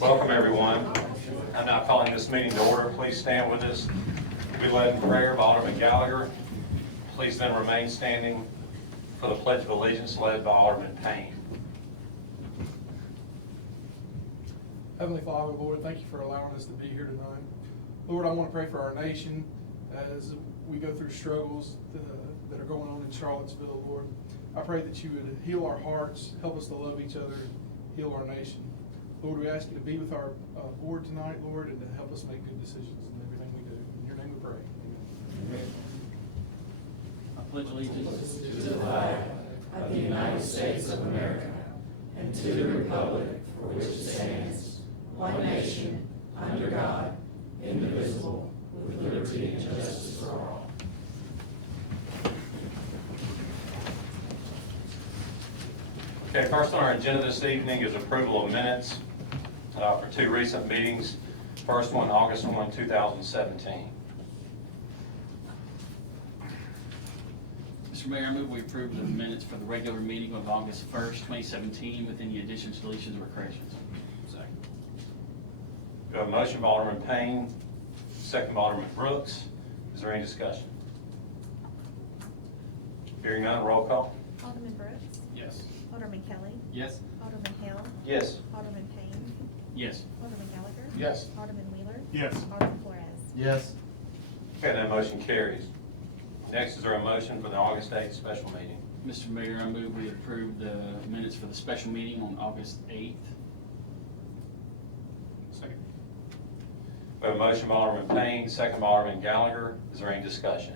Welcome, everyone. I'm now calling this meeting to order. Please stand with us. We led in prayer by Alderman Gallagher. Please then remain standing for the Pledge of Allegiance led by Alderman Payne. Heavenly Father, Lord, thank you for allowing us to be here tonight. Lord, I want to pray for our nation as we go through struggles that are going on in Charlottesville, Lord. I pray that you would heal our hearts, help us to love each other, heal our nation. Lord, we ask you to be with our board tonight, Lord, and to help us make good decisions in everything we do. In your name we pray. Amen. I pledge allegiance to the flag of the United States of America and to the republic for which it stands, one nation, under God, indivisible, with liberty and justice for all. Okay, first on our agenda this evening is approval of minutes for two recent meetings. First one, August 1, 2017. Mr. Mayor, I move we approve the minutes for the regular meeting of August 1st, 2017 with any additions, deletions, or corrections. Second. We have a motion by Alderman Payne, second by Alderman Brooks. Is there any discussion? Hearing none, roll call. Alderman Brooks. Yes. Alderman Kelly. Yes. Alderman Hale. Yes. Alderman Payne. Yes. Alderman Gallagher. Yes. Alderman Wheeler. Yes. Alderman Flores. Yes. Okay, that motion carries. Next is there a motion for the August 8th special meeting? Mr. Mayor, I move we approve the minutes for the special meeting on August 8th. Second. We have a motion by Alderman Payne, second by Alderman Gallagher. Is there any discussion?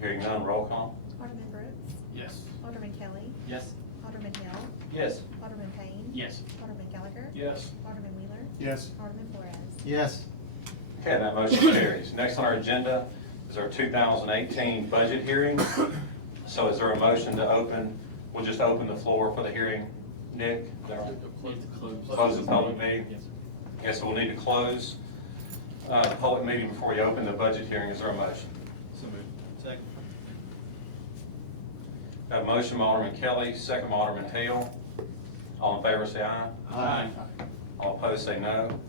Hearing none, roll call. Alderman Brooks. Yes. Alderman Kelly. Yes. Alderman Hale. Yes. Alderman Payne. Yes. Alderman Gallagher. Yes. Alderman Wheeler. Yes. Alderman Flores. Yes. Okay, that motion carries. Next on our agenda is our 2018 budget hearing. So is there a motion to open? We'll just open the floor for the hearing. Nick? Is that right? Need to close. Close the public meeting? Yes. Okay, so we'll need to close the public meeting before we open the budget hearing. Is there a motion? So moved. Second. Got a motion by Alderman Kelly, second by Alderman Hale. All in favor say aye. Aye. All opposed say no.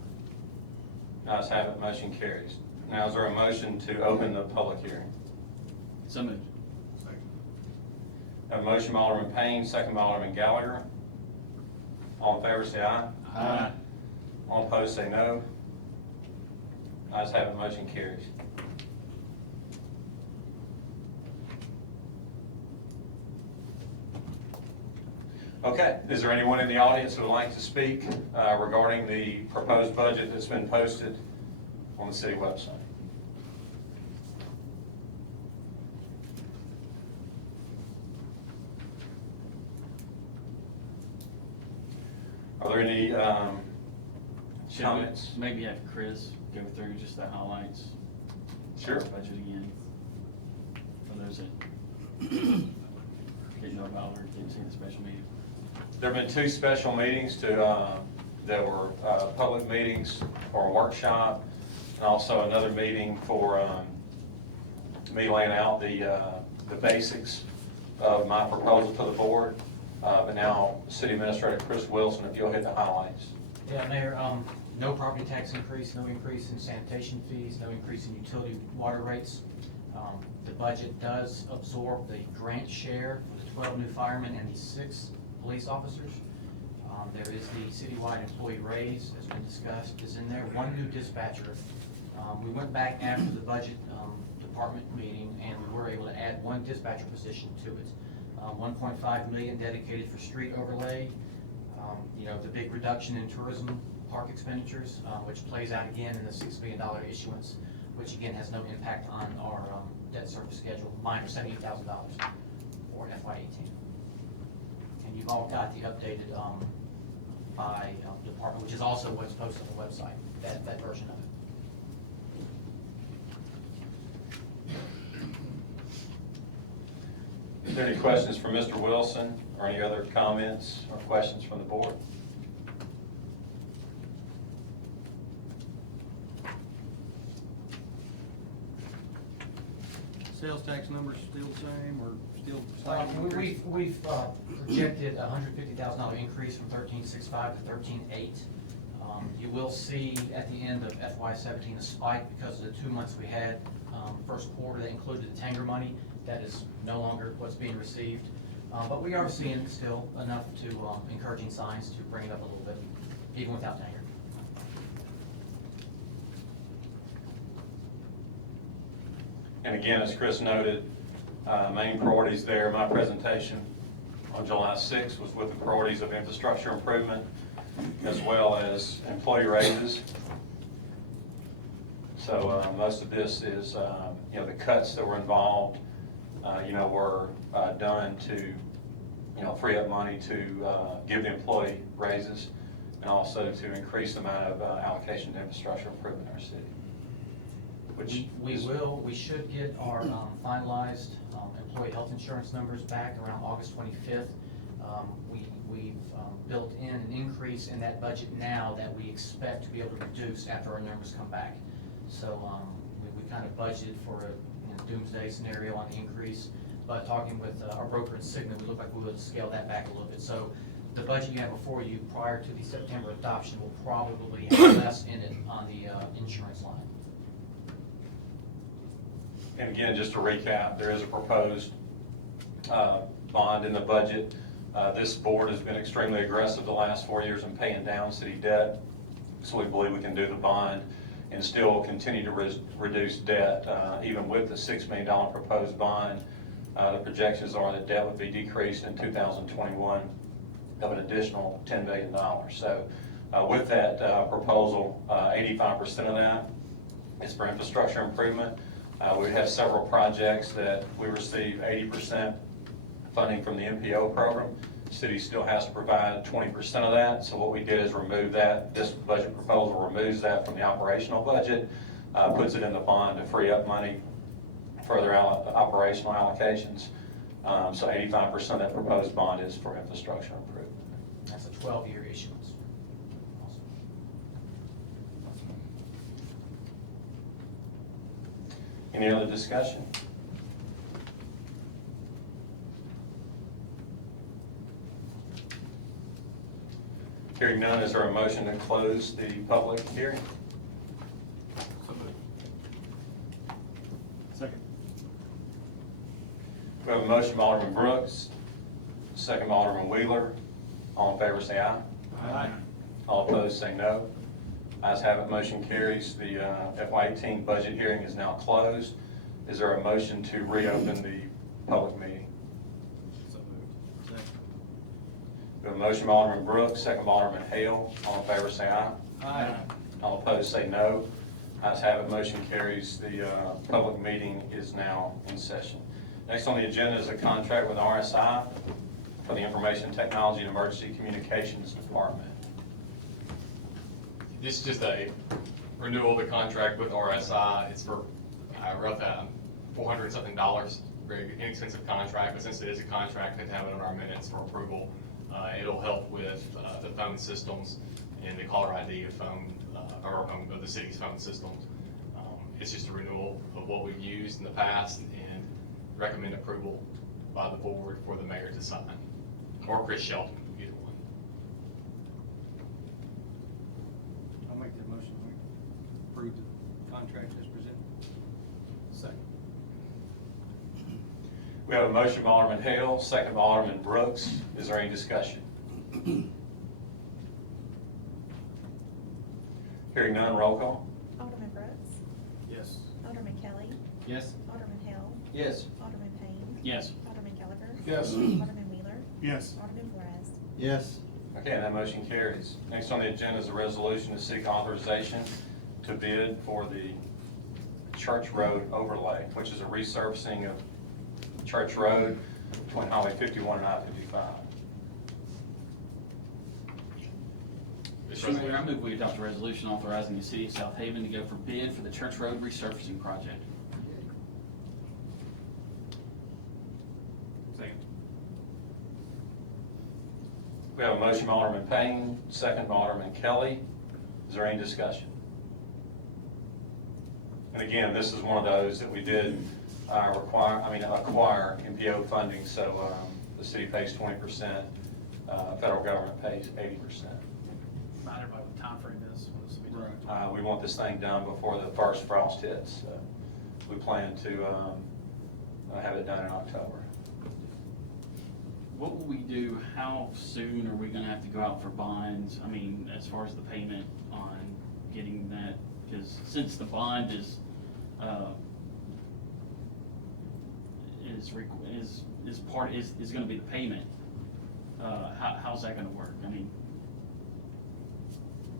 Ayes have it, motion carries. Now is there a motion to open the public hearing? So moved. Got a motion by Alderman Payne, second by Alderman Gallagher. All in favor say aye. Aye. All opposed say no. Ayes have it, motion carries. Okay, is there anyone in the audience who would like to speak regarding the proposed budget that's been posted on the city website? Are there any Should we comments? maybe have Chris go through just the highlights? Sure. of the budget again. For those that didn't know about or didn't see the special meeting. There have been two special meetings that were public meetings for a workshop, and also another meeting for me laying out the basics of my proposal to the board. But now, City Administrator Chris Wilson, if you'll hit the highlights. Yeah, Mayor, no property tax increase, no increase in sanitation fees, no increase in utility water rates. The budget does absorb the grant share for the 12 new firemen and the 6 police officers. There is the citywide employee raise, as been discussed, is in there. 1 new dispatcher. We went back after the budget department meeting, and we were able to add 1 dispatcher position to it. 1.5 million dedicated for street overlay. You know, the big reduction in tourism park expenditures, which plays out again in the $6 million issuance, which again has no impact on our debt service schedule, minus $78,000 for FY18. And you've all got the updated by department, which is also what's posted on the website, that version of it. Are there any questions for Mr. Wilson, or any other comments or questions from the board? Sales tax numbers still the same or still slightly increasing? We've projected a $150,000 increase from 13.65 to 13.8. You will see at the end of FY17 a spike because of the 2 months we had first quarter that included the Tanger money. That is no longer what's being received. But we are seeing still enough to encouraging signs to bring it up a little bit, even without Tanger. And again, as Chris noted, main priorities there, my presentation on July 6th was with the priorities of infrastructure improvement as well as employee raises. So most of this is, the cuts that were involved, were done to, free up money to give the employee raises and also to increase the amount of allocation to infrastructure improvement in our city. Which We should get our finalized employee health insurance numbers back around August 25th. We've built in an increase in that budget now that we expect to be able to reduce after our numbers come back. So we kind of budgeted for a doomsday scenario on the increase, but talking with our broker and Cigna, we look like we would scale that back a little bit. So the budget you have before you prior to the September adoption will probably have less in it on the insurance line. And again, just to recap, there is a proposed bond in the budget. This board has been extremely aggressive the last 4 years in paying down city debt. So we believe we can do the bond and still continue to reduce debt. Even with the $6 million proposed bond, the projections are that debt would be decreased in 2021 of an additional $10 billion. So with that proposal, 85% of that is for infrastructure improvement. We have several projects that we receive 80% funding from the MPO program. The city still has to provide 20% of that. So what we did is remove that. This budget proposal removes that from the operational budget, puts it in the bond to free up money, further operational allocations. So 85% of that proposed bond is for infrastructure improvement. That's a 12-year issuance. Awesome. Any other discussion? Hearing none, is there a motion to close the public hearing? So moved. Second. We have a motion by Alderman Brooks, second by Alderman Wheeler. All in favor say aye. Aye. All opposed say no. Ayes have it, motion carries. The FY18 budget hearing is now closed. Is there a motion to reopen the public meeting? So moved. Second. We have a motion by Alderman Brooks, second by Alderman Hale. All in favor say aye. Aye. All opposed say no. Ayes have it, motion carries. The public meeting is now in session. Next on the agenda is a contract with RSI for the Information Technology and Emergency Communications Department. This is just a renewal of the contract with RSI. It's for roughly $400 something, very inexpensive contract, but since it is a contract, we have to have it on our minutes for approval. It'll help with the phone systems and the caller ID of of the city's phone systems. It's just a renewal of what we've used in the past and recommend approval by the board for the mayor to sign, or Chris Shelton, either one. I'll make that motion. We approve the contract as presented. Second. We have a motion by Alderman Hale, second by Alderman Brooks. Is there any discussion? Hearing none, roll call. Alderman Brooks, Yes. Alderman Kelly, Yes. Alderman Hale, Yes. Alderman Payne, Yes. Alderman Gallagher, Yes. Alderman Wheeler, Yes. Alderman Flores. Yes. Okay, that motion carries. Next on the agenda is a resolution to seek authorization to bid for the Church Road overlay, which is a resurfacing of Church Road between Highway 51 and I-55. Mr. Mayor, I move we adopt a resolution authorizing the City of Southaven to go for bid for the Church Road resurfacing project. Second. We have a motion by Alderman Payne, second by Alderman Kelly. Is there any discussion? And again, this is one of those that we did acquire MPO funding, so the city pays 20%, federal government pays 80%. Remind everybody what the timeframe is when this will be done. We want this thing done before the first frost hits. We plan to have it done in October. What will we do, how soon are we gonna have to go out for bonds? I mean, as far as the payment on getting that, because since the bond is gonna be the payment, how's that gonna work? I mean,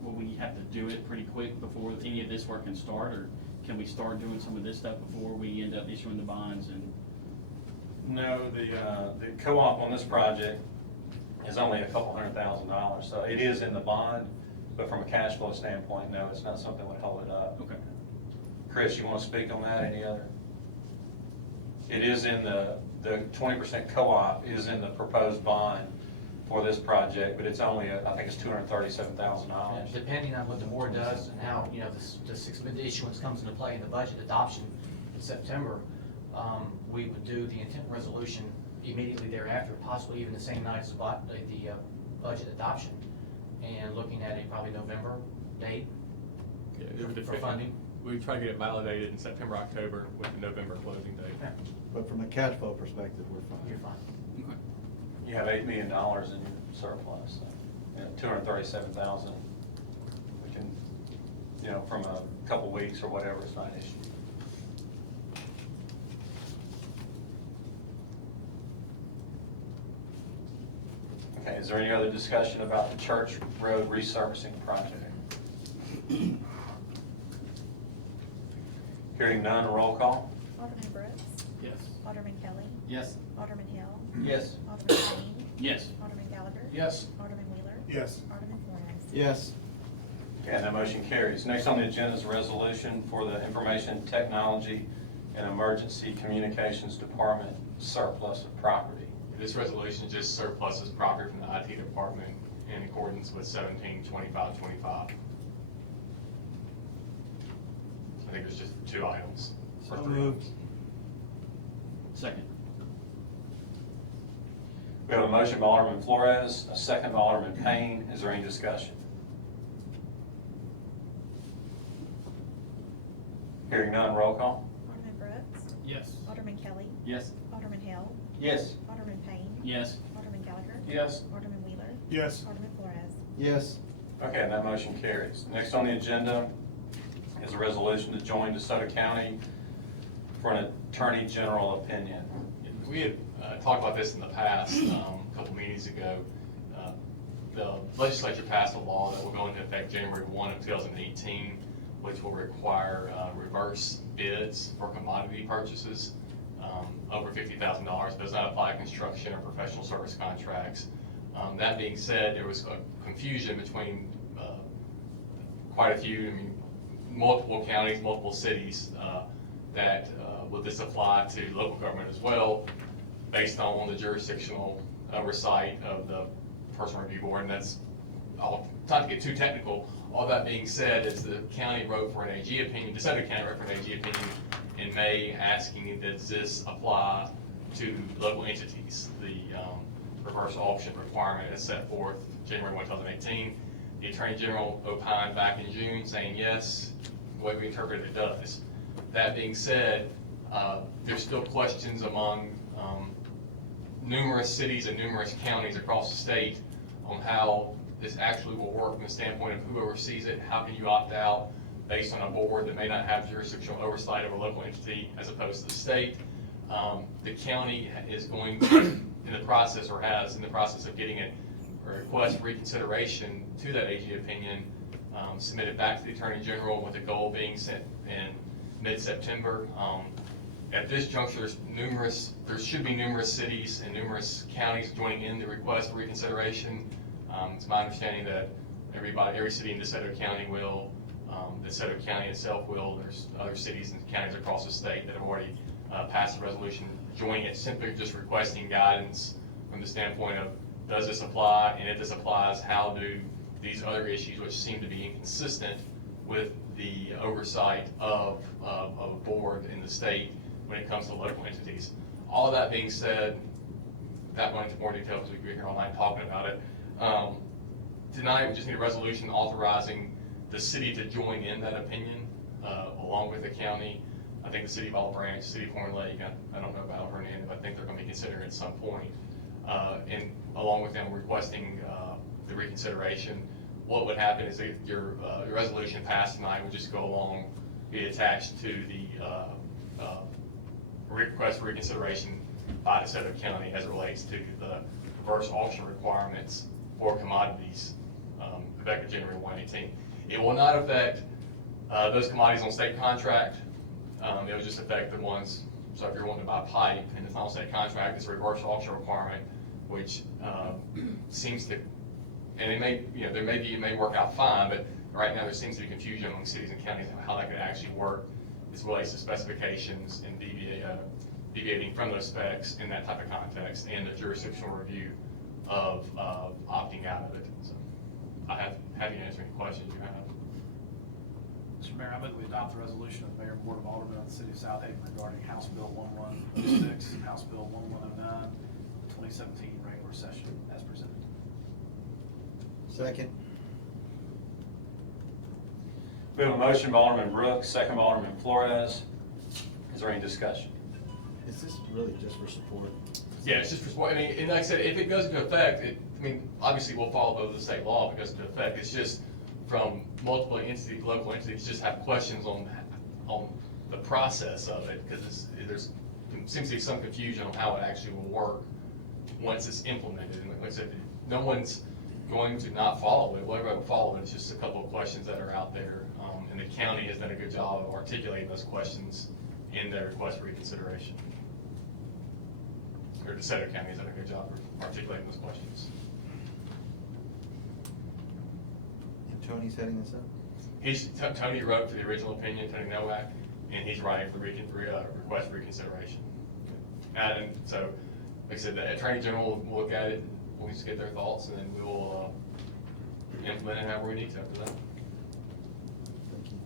will we have to do it pretty quick before any of this work can start, or can we start doing some of this stuff before we end up issuing the bonds? And No, the co-op on this project is only a couple $100,000, so it is in the bond, but from a cash flow standpoint, no, it's not something that would hold it up. okay. Chris, you want to speak on that, any other? It is in the 20% co-op is in the proposed bond for this project, but it's only, I think it's $237,000. Depending on what the board does and how, the 6-bid issuance comes into play in the budget adoption in September, we would do the intent resolution immediately thereafter, possibly even the same night as the budget adoption, and looking at a probably November date for funding. We try to get it validated in September, October with the November closing date. Okay, But from a cash flow perspective, we're fine. you're fine. Okay. You have $8 million in your surplus, so, $237,000. We can, from a couple weeks or whatever, it's not an issue. Okay, is there any other discussion about the Church Road resurfacing project? Hearing none, roll call. Alderman Brooks. Yes. Alderman Kelly. Yes. Alderman Hill. Yes. Alderman Payne. Yes. Alderman Gallagher. Yes. Alderman Wheeler. Yes. Alderman Flores. Yes. Okay, that motion carries. Next on the agenda is a resolution for the Information Technology and Emergency Communications Department surplus of property. This resolution just surpluses property from the IT department in accordance with 172525. I think there's just 2 items. So moved. Second. We have a motion by Alderman Flores, a second by Alderman Payne. Is there any discussion? Hearing none, roll call. Alderman Brooks. Yes. Alderman Kelly. Yes. Alderman Hill. Yes. Alderman Payne. Yes. Alderman Gallagher. Yes. Alderman Wheeler. Yes. Alderman Flores. Yes. Okay, that motion carries. Next on the agenda is a resolution to join DeSoto County for an Attorney General opinion. We had talked about this in the past, a couple meetings ago. The legislature passed a law that will go into effect January 1 of 2018, which will require reverse bids for commodity purchases over $50,000. Does not apply to construction or professional service contracts. That being said, there was a confusion between quite a few, multiple counties, multiple cities, that will this apply to local government as well, based on the jurisdictional oversight of the Personal Review Board, and that's, not to get too technical, all that being said is the county wrote for an AG opinion, DeSoto County wrote for an AG opinion in May asking does this apply to local entities. The reverse auction requirement is set forth January 1, 2018. The Attorney General opined back in June saying yes, the way we interpret it does. That being said, there's still questions among numerous cities and numerous counties across the state on how this actually will work from the standpoint of who oversees it. How can you opt out based on a board that may not have jurisdictional oversight of a local entity as opposed to the state? The county is going in the process, or has in the process of getting a request for reconsideration to that AG opinion submitted back to the Attorney General, with the goal being sent in mid-September. At this juncture, there should be numerous cities and numerous counties joining in the request for reconsideration. It's my understanding that every city in DeSoto County will, DeSoto County itself will. There's other cities and counties across the state that have already passed a resolution joining it, simply just requesting guidance from the standpoint of, does this apply? And if this applies, how do these other issues, which seem to be inconsistent with the oversight of a board in the state, when it comes to local entities. All that being said, without going into more detail because we could be here all night talking about it, tonight we just need a resolution authorizing the city to join in that opinion along with the county. I think the city of Olive Branch, city of Horn Lake, I don't know about Hernando, but I think they're going to be considering it at some point. And along with them requesting the reconsideration, what would happen is if your resolution passed tonight would just go along, be attached to the request for reconsideration by the Southaven County as it relates to the reverse auction requirements for commodities effective January 1/18. It will not affect those commodities on state contract. It will just affect the ones, so if you're wanting to buy pipe and it's not on state contract, it's a reverse auction requirement, which seems to, and it may, it may work out fine, but right now there seems to be confusion among cities and counties on how that could actually work as it relates to specifications and deviating from those specs in that type of context and the jurisdictional review of opting out of it. So I have happy to answer any questions you have. Mr. Mayor, I move we adopt the resolution of the Mayor and Board of Aldermen of the City of Southaven regarding House Bill 1106 and House Bill 1109, the 2017 regular session as presented. Second. We have a motion by Alderman Brooks, second by Alderman Flores. Is there any discussion? Is this really just for support? Yeah, it's just for support. I mean, and like I said, if it goes into effect, obviously we'll follow the state law if it goes into effect. It's just from multiple entities, local entities, just have questions on the process of it, because there seems to be some confusion on how it actually will work once it's implemented. And like I said, no one's going to not follow it. Well, everybody will follow it. It's just a couple of questions that are out there. And the county has done a good job of articulating those questions in their request for reconsideration. Or the Southaven County has done a good job of articulating those questions. And Tony's heading this up? Tony wrote for the original opinion, Tony Nowak, and he's writing for the request for reconsideration. And so, like I said, the Attorney General will look at it, we'll just get their thoughts, and then we will implement it however we need to after that. Thank you.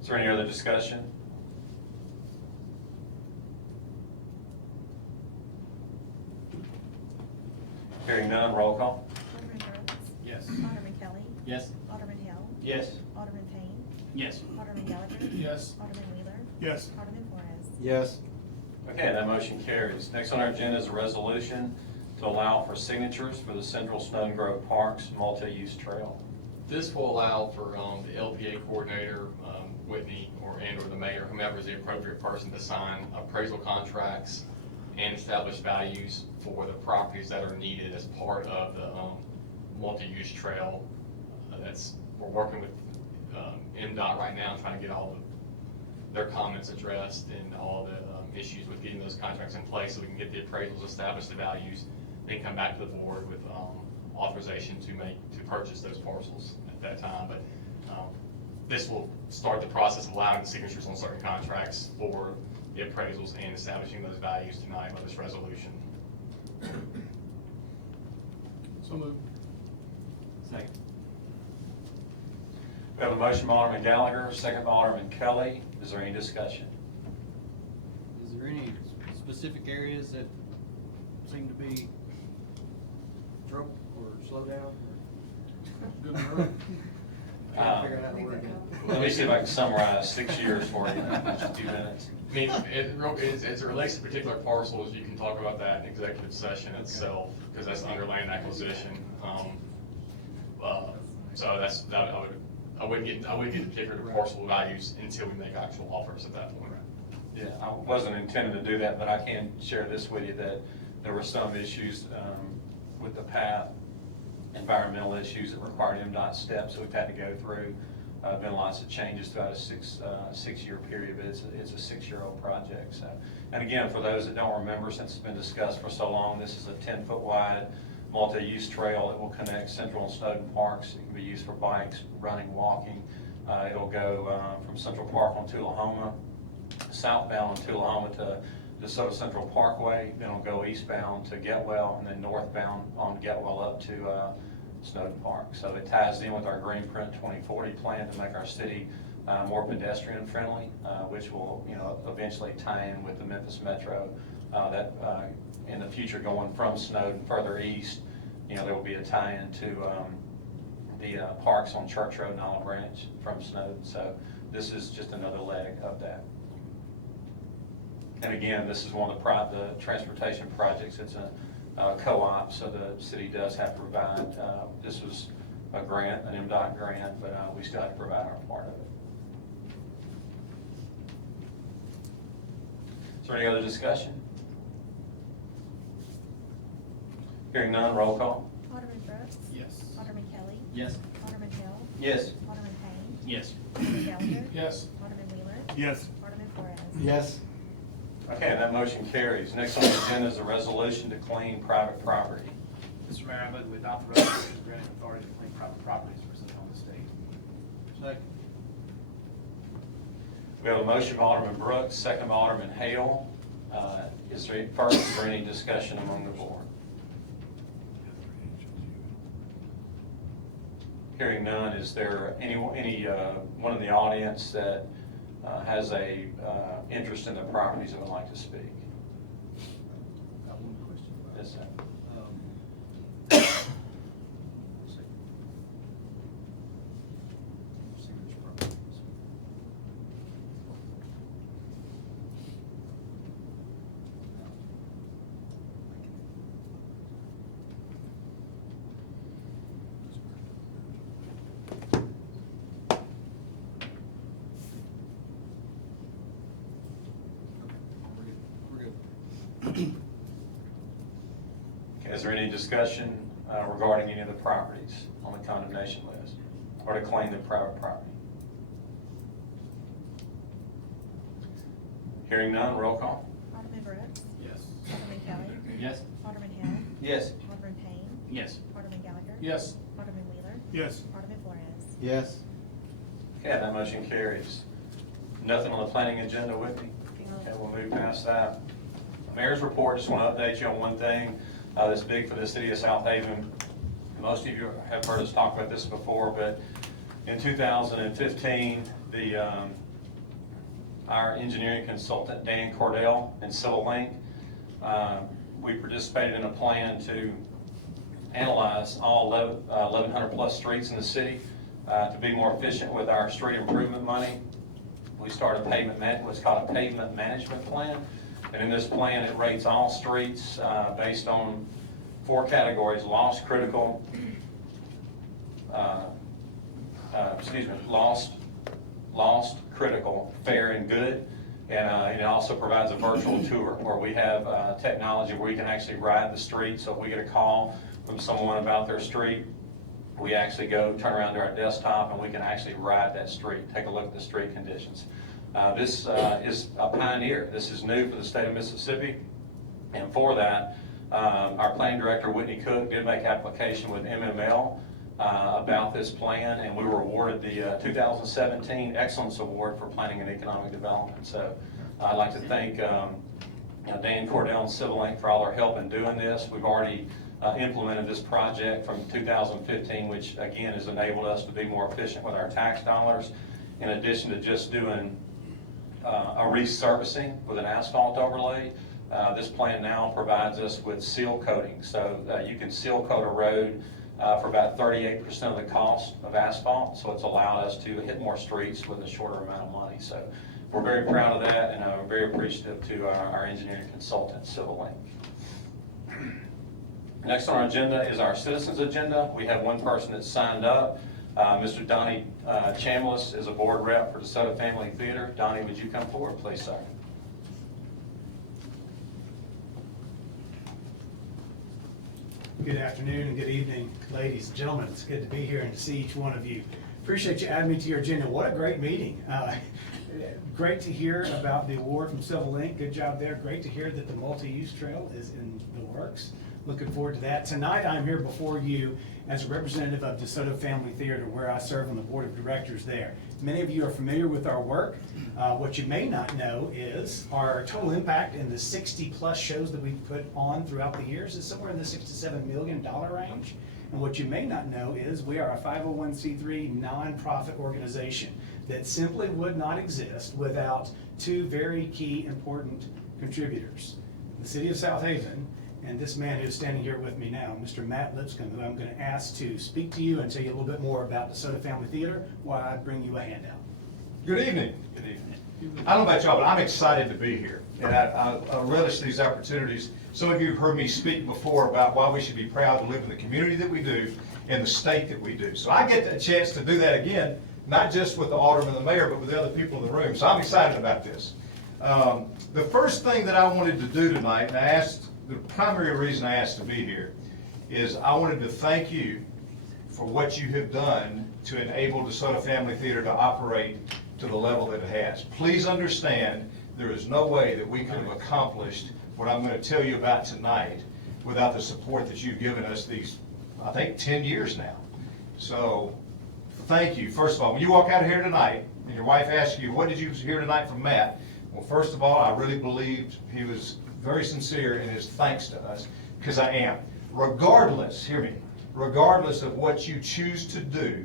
Is there any other discussion? Hearing none, roll call. Alderman Brooks. Yes. Alderman Kelly. Yes. Alderman Hill. Yes. Alderman Payne. Yes. Alderman Gallagher. Yes. Alderman Wheeler. Yes. Alderman Flores. Yes. Okay, that motion carries. Next on our agenda is a resolution to allow for signatures for the Central Snowden Grove Parks multi-use trail. This will allow for the LPA coordinator, Whitney, or the mayor, whomever is the appropriate person to sign appraisal contracts and establish values for the properties that are needed as part of the multi-use trail. We're working with MDOT right now, trying to get all their comments addressed and all the issues with getting those contracts in place so we can get the appraisals, establish the values, then come back to the board with authorization to purchase those parcels at that time. But this will start the process of allowing the signatures on certain contracts for the appraisals and establishing those values tonight with this resolution. So moved. Second. We have a motion by Alderman Gallagher, second by Alderman Kelly. Is there any discussion? Is there any specific areas that seem to be trouble or slow down? Good work. Trying to figure out how to work it. Let me see if I can summarize 6 years for you in just 2 minutes. I mean, as it relates to particular parcels, you can talk about that in executive session itself, because that's under land acquisition. So I wouldn't get into particular parcel values until we make actual offers at that point. Yeah, I wasn't intending to do that, but I can share this with you that there were some issues with the path, environmental issues that required MDOT steps that we've had to go through. Been lots of changes throughout a six-year period, but it's a 6-year-old project. So, and again, for those that don't remember, since it's been discussed for so long, this is a 10-foot wide multi-use trail that will connect Central and Snowden Parks. It can be used for bikes, running, walking. It'll go from Central Park on Tullahoma, southbound on Tullahoma to DeSoto Central Parkway. Then it'll go eastbound to Getwell, and then northbound on Getwell up to Snowden Park. So it ties in with our Green Print 2040 plan to make our city more pedestrian friendly, which will, eventually tie in with the Memphis Metro. That in the future, going from Snowden further east, there will be a tie-in to the parks on Church Road and Olive Branch from Snowden. So this is just another leg of that. And again, this is one of the transportation projects. It's a co-op, so the city does have to provide. This was a grant, an MDOT grant, but we still have to provide our part of it. Is there any other discussion? Hearing none, roll call. Alderman Brooks. Yes. Alderman Kelly. Yes. Alderman Hill. Yes. Alderman Payne. Yes. Alderman Gallagher. Yes. Alderman Wheeler. Yes. Alderman Flores. Yes. Okay, that motion carries. Next on the agenda is a resolution to clean private property. Mr. Mayor, I move we adopt the resolution granting authority to clean private properties presented on this date. Second. We have a motion by Alderman Brooks, second by Alderman Hale. Is there any discussion among the board? Hearing none, is there any one in the audience that has a interest in the properties and would like to speak? Got one question about Yes, sir. sewage problems. We're good. Okay, is there any discussion regarding any of the properties on the condemnation list or to claim the private property? Hearing none, roll call. Alderman Brooks. Yes. Alderman Kelly. Yes. Alderman Hill. Yes. Alderman Payne. Yes. Alderman Gallagher. Yes. Alderman Wheeler. Yes. Alderman Flores. Yes. Okay, that motion carries. Nothing on the planning agenda with me? Okay, we'll move past that. Mayor's report, just want to update you on one thing that's big for the city of Southaven. Most of you have heard us talk about this before, but in 2015, our engineering consultant, Dan Cordell in Civil Link, we participated in a plan to analyze all 1,100 plus streets in the city to be more efficient with our street improvement money. We started what's called a pavement management plan. And in this plan, it rates all streets based on 4 categories: lost, critical, lost, critical, fair, and good. And it also provides a virtual tour where we have technology where we can actually ride the street. So if we get a call from someone about their street, we actually go turn around to our desktop and we can actually ride that street, take a look at the street conditions. This is a pioneer. This is new for the state of Mississippi. And for that, our planning director, Whitney Cook, did make application with MML about this plan, and we were awarded the 2017 Excellence Award for Planning and Economic Development. So I'd like to thank Dan Cordell and Civil Link for all their help in doing this. We've already implemented this project from 2015, which again has enabled us to be more efficient with our tax dollars, in addition to just doing a resurfacing with an asphalt overlay. This plan now provides us with seal coating, so you can seal coat a road for about 38% of the cost of asphalt, so it's allowed us to hit more streets with a shorter amount of money. So we're very proud of that, and I'm very appreciative to our engineering consultant, Civil Link. Next on our agenda is our citizens agenda. We have one person that's signed up. Mr. Donnie Chambliss is a board rep for DeSoto Family Theater. Donnie, would you come forward, please, sir? Good afternoon and good evening, ladies and gentlemen. It's good to be here and to see each one of you. Appreciate you adding me to your agenda. What a great meeting. Great to hear about the award from Civil Link. Good job there. Great to hear that the multi-use trail is in the works. Looking forward to that. Tonight I'm here before you as a representative of DeSoto Family Theater, where I serve on the board of directors there. Many of you are familiar with our work. What you may not know is our total impact in the 60 plus shows that we've put on throughout the years is somewhere in the $6 to $7 million range. And what you may not know is we are a 501c3 nonprofit organization. that simply would not exist without two very key important contributors. The City of Southaven and this man who's standing here with me now, Mr. Matt Lipscomb, who I'm going to ask to speak to you and tell you a little bit more about DeSoto Family Theater while I bring you a handout. Good evening. Good evening. I don't know about y'all, but I'm excited to be here. And I relish these opportunities. Some of you have heard me speak before about why we should be proud to live in the community that we do and the state that we do. So I get a chance to do that again, not just with the alderman and the mayor, but with the other people in the room. So I'm excited about this. The first thing that I wanted to do tonight, and the primary reason I asked to be here, is I wanted to thank you for what you have done to enable DeSoto Family Theater to operate to the level that it has. Please understand, there is no way that we could have accomplished what I'm going to tell you about tonight without the support that you've given us these, I think, 10 years now. So, thank you. First of all, when you walk out of here tonight, and your wife asks you, what did you hear tonight from Matt? Well, first of all, I really believed he was very sincere in his thanks to us, because I am. Regardless, hear me, regardless of what you choose to do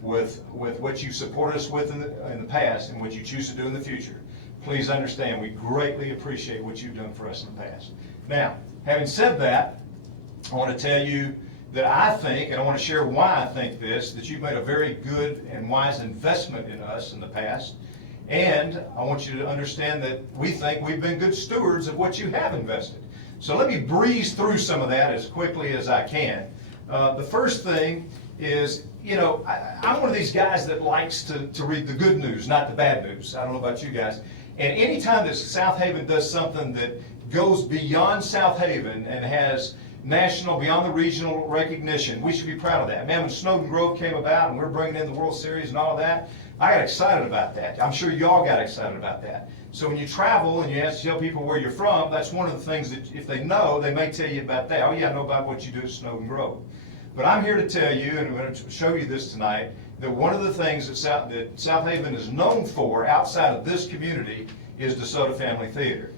with what you supported us with in the past and what you choose to do in the future, please understand we greatly appreciate what you've done for us in the past. Now, having said that, I want to tell you that I think, and I want to share why I think this, that you've made a very good and wise investment in us in the past. And I want you to understand that we think we've been good stewards of what you have invested. So let me breeze through some of that as quickly as I can. The first thing is, you know, I'm one of these guys that likes to read the good news, not the bad news. I don't know about you guys. And anytime that Southaven does something that goes beyond Southaven and has national, beyond the regional recognition, we should be proud of that. Man, when Snowden Grove came about and we're bringing in the World Series and all that, I got excited about that. I'm sure y'all got excited about that. So when you travel and you ask to tell people where you're from, that's one of the things that if they know, they may tell you about that. Oh yeah, I know about what you do at Snowden Grove. But I'm here to tell you, and I'm going to show you this tonight, that one of the things that Southaven is known for outside of this community is DeSoto Family Theater.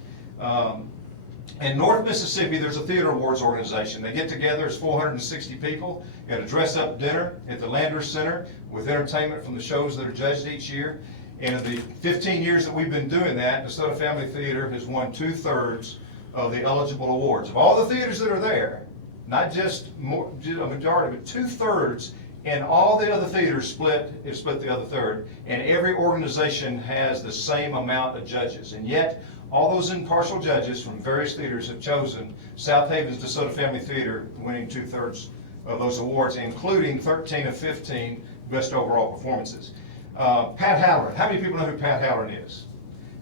In North Mississippi, there's a theater awards organization. They get together, it's 460 people, at a dress-up dinner at the Landers Center with entertainment from the shows that are judged each year. And in the 15 years that we've been doing that, DeSoto Family Theater has won 2/3 of the eligible awards. Of all the theaters that are there, not just a majority, but 2/3, and all the other theaters split the other third, and every organization has the same amount of judges. And yet, all those impartial judges from various theaters have chosen Southaven's DeSoto Family Theater, winning 2/3 of those awards, including 13 of 15 best overall performances. Pat Halloran, how many people know who Pat Halloran is?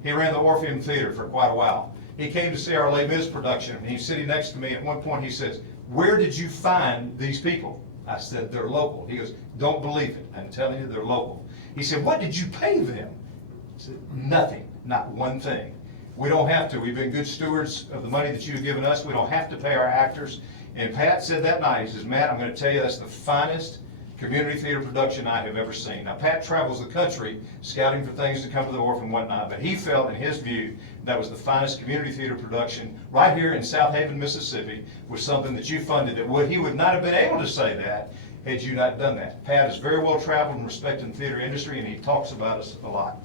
He ran the Orpheum Theater for quite a while. He came to see our Les Mis production, and he's sitting next to me. At one point he says, "Where did you find these people?" I said, "They're local." He goes, "Don't believe it. I'm telling you, they're local." He said, "What did you pay them?" I said, "Nothing, not one thing." We don't have to. We've been good stewards of the money that you've given us. We don't have to pay our actors. And Pat said that night, he says, "Matt, I'm going to tell you that's the finest community theater production I have ever seen." Now, Pat travels the country scouting for things to come to the Orpheum and whatnot, but he felt, in his view, that was the finest community theater production right here in Southaven, Mississippi, was something that you funded, that he would not have been able to say that had you not done that. Pat is very well traveled and respected in the theater industry, and he talks about us a lot.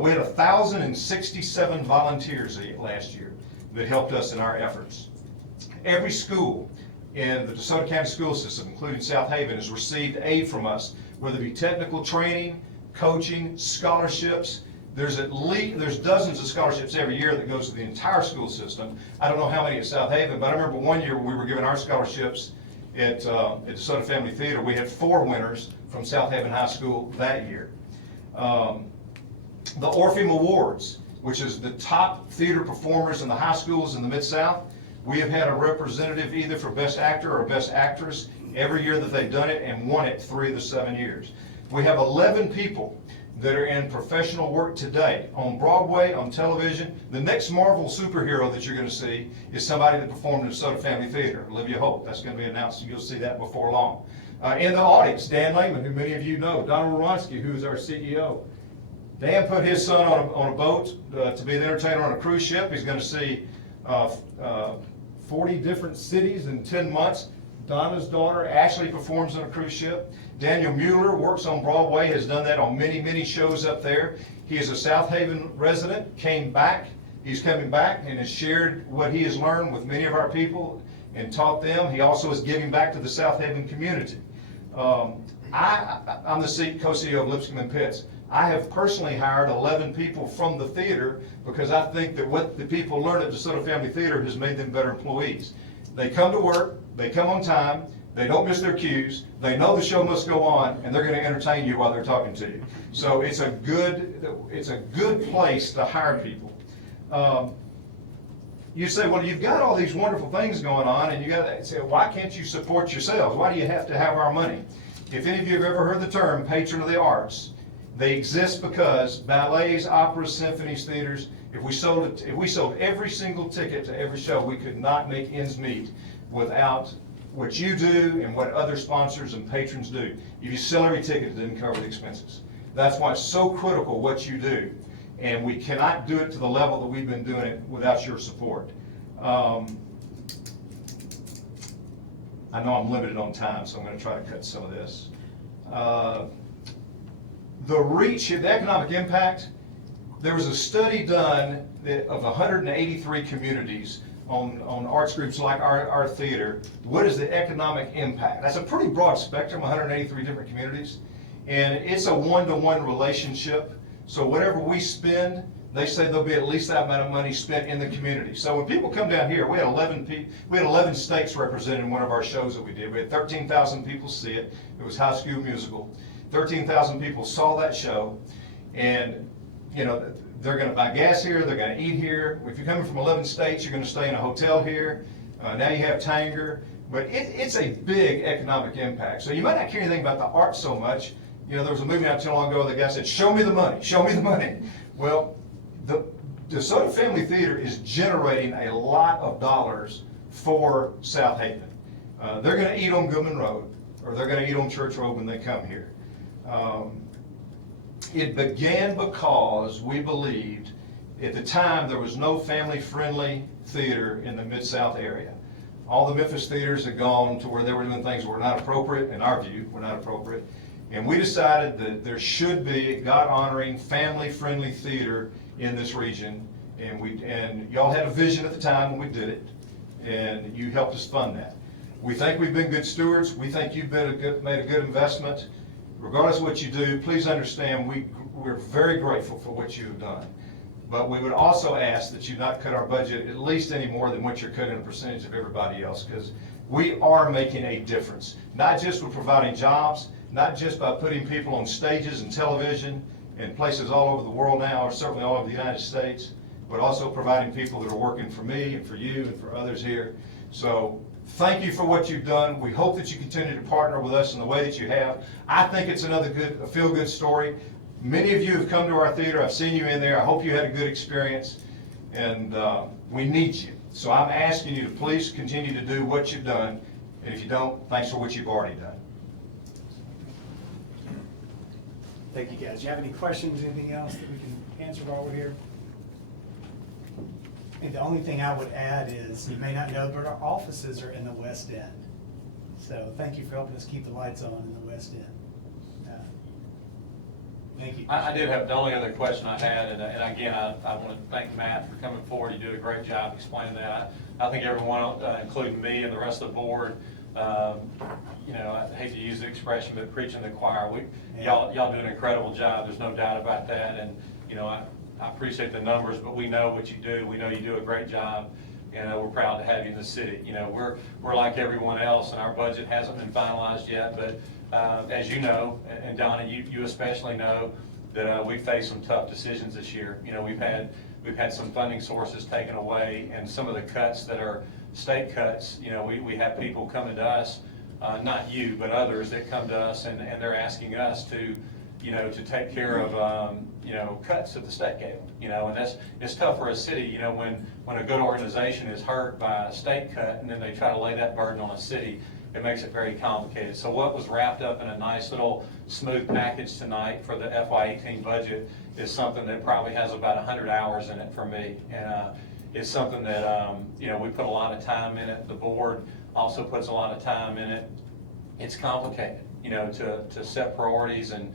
We had 1,067 volunteers last year that helped us in our efforts. Every school in the DeSoto County school system, including Southaven, has received aid from us, whether it be technical training, coaching, scholarships. There's dozens of scholarships every year that goes to the entire school system. I don't know how many at Southaven, but I remember one year when we were giving our scholarships at DeSoto Family Theater, we had 4 winners from Southaven High School that year. The Orpheum Awards, which is the top theater performers in the high schools in the Mid-South, we have had a representative either for Best Actor or Best Actress every year that they've done it, and won it 3 of the 7 years. We have 11 people that are in professional work today on Broadway, on television. The next Marvel superhero that you're going to see is somebody that performed in DeSoto Family Theater, Olivia Holt. That's going to be announced, and you'll see that before long. In the audience, Dan Lehman, who many of you know, Donald Ronsky, who is our CEO. Dan put his son on a boat to be the entertainer on a cruise ship. He's going to see 40 different cities in 10 months. Donna's daughter, Ashley, performs on a cruise ship. Daniel Mueller works on Broadway, has done that on many, many shows up there. He is a Southaven resident, came back. He's coming back and has shared what he has learned with many of our people and taught them. He also is giving back to the Southaven community. I'm the co-CEO of Lipscomb and Pitts. I have personally hired 11 people from the theater because I think that what the people learn at DeSoto Family Theater has made them better employees. They come to work, they come on time, they don't miss their cues, they know the show must go on, and they're going to entertain you while they're talking to you. So it's a good place to hire people. You say, well, you've got all these wonderful things going on, and you got to say, why can't you support yourselves? Why do you have to have our money? If any of you have ever heard the term patron of the arts, they exist because ballets, operas, symphonies, theaters, if we sold every single ticket to every show, we could not make ends meet without what you do and what other sponsors and patrons do. If you sell every ticket, it didn't cover the expenses. That's why it's so critical what you do. And we cannot do it to the level that we've been doing it without your support. I know I'm limited on time, so I'm going to try to cut some of this. The reach, the economic impact, there was a study done of 183 communities on arts groups like our theater. What is the economic impact? That's a pretty broad spectrum, 183 different communities. And it's a one-to-one relationship. So whatever we spend, they say there'll be at least that amount of money spent in the community. So when people come down here, we had 11 states represented in one of our shows that we did. We had 13,000 people see it. It was High School Musical. 13,000 people saw that show, and you know they're going to buy gas here. They're going to eat here. If you're coming from 11 states, you're going to stay in a hotel here. Now you have Tanger, but it's a big economic impact. So you might not care anything about the arts so much. You know, there was a movie not too long ago. The guy said, "Show me the money. Show me the money." Well, the DeSoto Family Theater is generating a lot of dollars for Southaven. They're going to eat on Goodman Road, or they're going to eat on Church Road when they come here. It began because we believed at the time there was no family-friendly theater in the Mid-South area. All the Memphis theaters had gone to where they were doing things that were not appropriate, in our view, were not appropriate. And we decided that there should be a God-honoring, family-friendly theater in this region. And y'all had a vision at the time when we did it, and you helped us fund that. We think we've been good stewards. We think you've made a good investment. Regardless of what you do, please understand we're very grateful for what you have done. But we would also ask that you not cut our budget at least any more than what you're cutting a percentage of everybody else, because we are making a difference. Not just with providing jobs, not just by putting people on stages and television in places all over the world now, or certainly all over the United States, but also providing people that are working for me and for you and for others here. So thank you for what you've done. We hope that you continue to partner with us in the way that you have. I think it's another feel-good story. Many of you have come to our theater. I've seen you in there. I hope you had a good experience, and we need you. So I'm asking you to please continue to do what you've done, and if you don't, thanks for what you've already done. Thank you, guys. Do you have any questions, anything else that we can answer while we're here? And the only thing I would add is, you may not know, but our offices are in the West End. So thank you for helping us keep the lights on in the West End. Thank you. I did have the only other question I had, and again, I want to thank Matt for coming forward. You did a great job explaining that. I think everyone, including me and the rest of the board, you know, I hate to use the expression, but preaching the choir. Y'all do an incredible job. There's no doubt about that. And you know, I appreciate the numbers, but we know what you do. We know you do a great job, and we're proud to have you in the city. You know, we're like everyone else, and our budget hasn't been finalized yet. But as you know, and Donna, you especially know that we faced some tough decisions this year. You know, we've had some funding sources taken away, and some of the cuts that are state cuts. You know, we have people coming to us, not you, but others that come to us, and they're asking us to, you know, to take care of, you know, cuts that the state gave them, you know, and it's tough for a city, you know, when a good organization is hurt by a state cut and then they try to lay that burden on a city, it makes it very complicated. So what was wrapped up in a nice little smooth package tonight for the FY18 budget is something that probably has about 100 hours in it for me, and it's something that, you know, we put a lot of time in it, the board, also puts a lot of time in it. It's complicated, you know, to set priorities, and